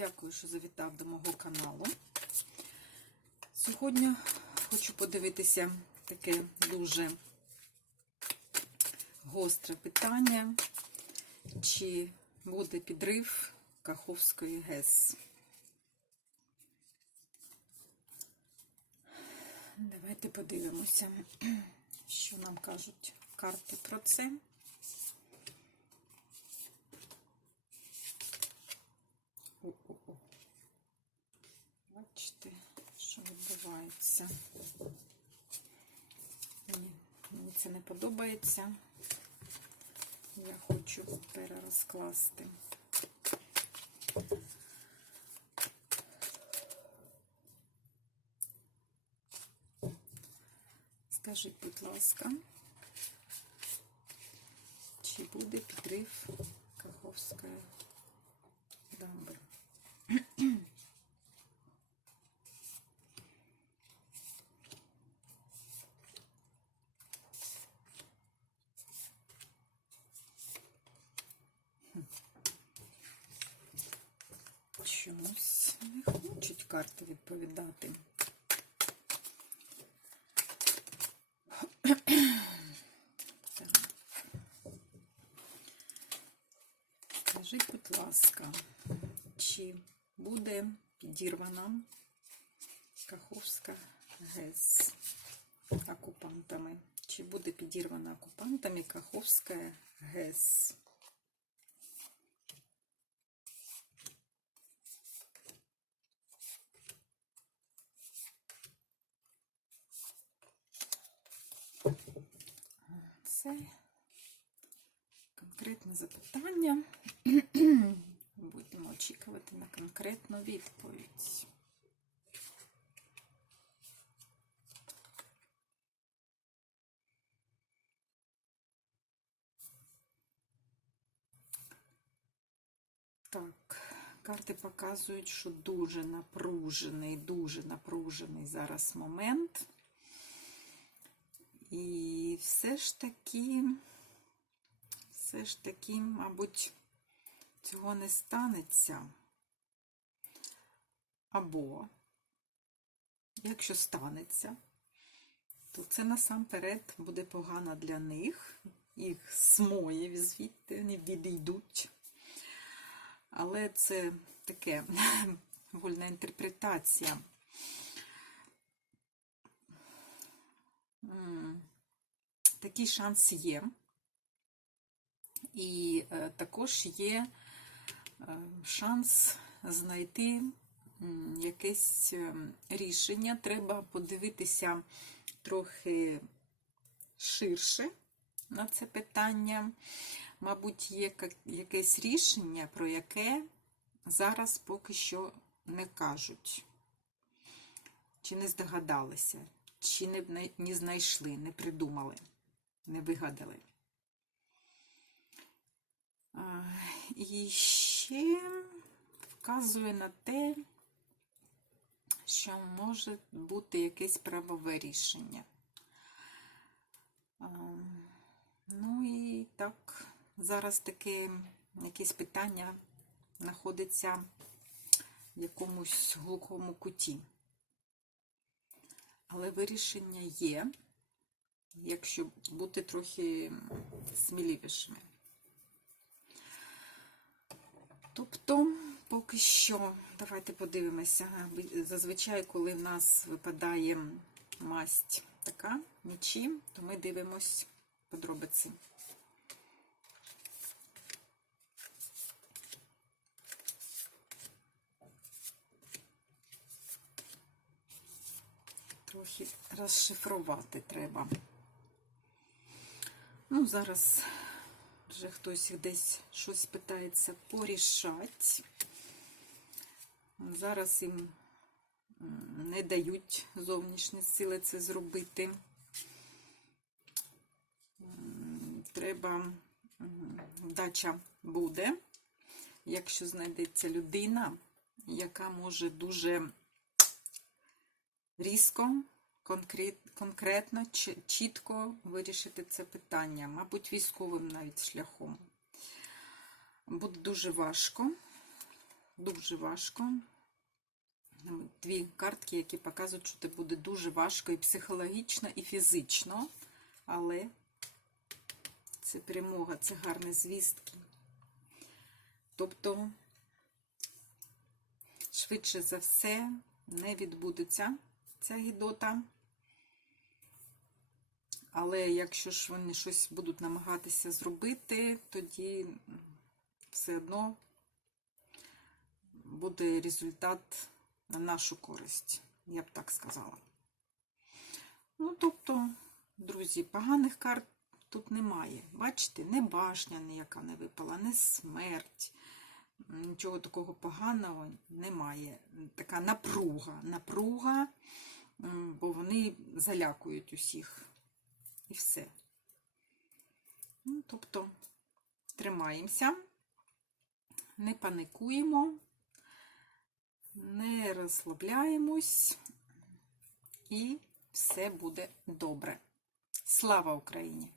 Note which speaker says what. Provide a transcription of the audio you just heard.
Speaker 1: Дякую, що завітав до мого каналу. Сьогодні хочу подивитися таке дуже гостре питання, чи буде підрив Каховської ГЕС. Давайте подивимося, що нам кажуть карти про це. О-о-о. Бачите, що відбувається. Ні, мені це не подобається. Я хочу перерозкласти. Скажіть, будь ласка, чи буде підрив Каховської дамби? Чомусь не хочуть карти відповідати. Скажіть, будь ласка, чи буде підірвана Каховська ГЕС окупантами? Чи буде підірвана окупантами Каховська ГЕС? Це конкретне запитання. Будемо очікувати на конкретну відповідь. Так, карти показують, що дуже напружений, дуже напружений зараз момент. І все ж таки, все ж таки, мабуть, цього не станеться. Або, якщо станеться, то це насамперед буде погано для них, їх смоє звідти, вони відійдуть. Але це таке вольна інтерпретація. Такий шанс є. І е, також є е, шанс знайти якесь е, рішення. Треба подивитися трохи ширше на це питання. Мабуть, є якесь рішення, про яке зараз поки що не кажуть, чи не здогадалися чи не, не знайшли, не придумали, не вигадали. І ще вказує на те, що може бути якесь правове рішення. Ну і так, зараз таке якесь питання знаходиться в якомусь глухому куті. Але вирішення є, якщо бути трохи сміливішими. Тобто, поки що, давайте подивимося, зазвичай, коли в нас випадає масть така, мічі, то ми дивимось подробиці. Трохи розшифрувати треба. Ну, зараз вже хтось десь щось питається порішати. Зараз їм не дають зовнішні сили це зробити. Треба, вдача буде, якщо знайдеться людина, яка може дуже різко, конкрет, конкретно, чітко вирішити це питання, мабуть, військовим навіть шляхом. Буде дуже важко. дуже важко. Дві картки, які показують, що це буде дуже важко і психологічно, і фізично. Але це перемога, це гарні звістки. Тобто, швидше за все, не відбудеться ця гідота. Але якщо ж вони щось будуть намагатися зробити, тоді все одно буде результат на нашу користь, я б так сказала. Ну, тобто, друзі, поганих карт тут немає. Бачите, не башня ніяка не випала, не смерть. Нічого такого поганого немає. Така напруга, напруга, бо вони залякують усіх. І все. Ну, тобто, тримаємося, не паникуємо, не розслабляємось, і все буде добре. Слава Україні!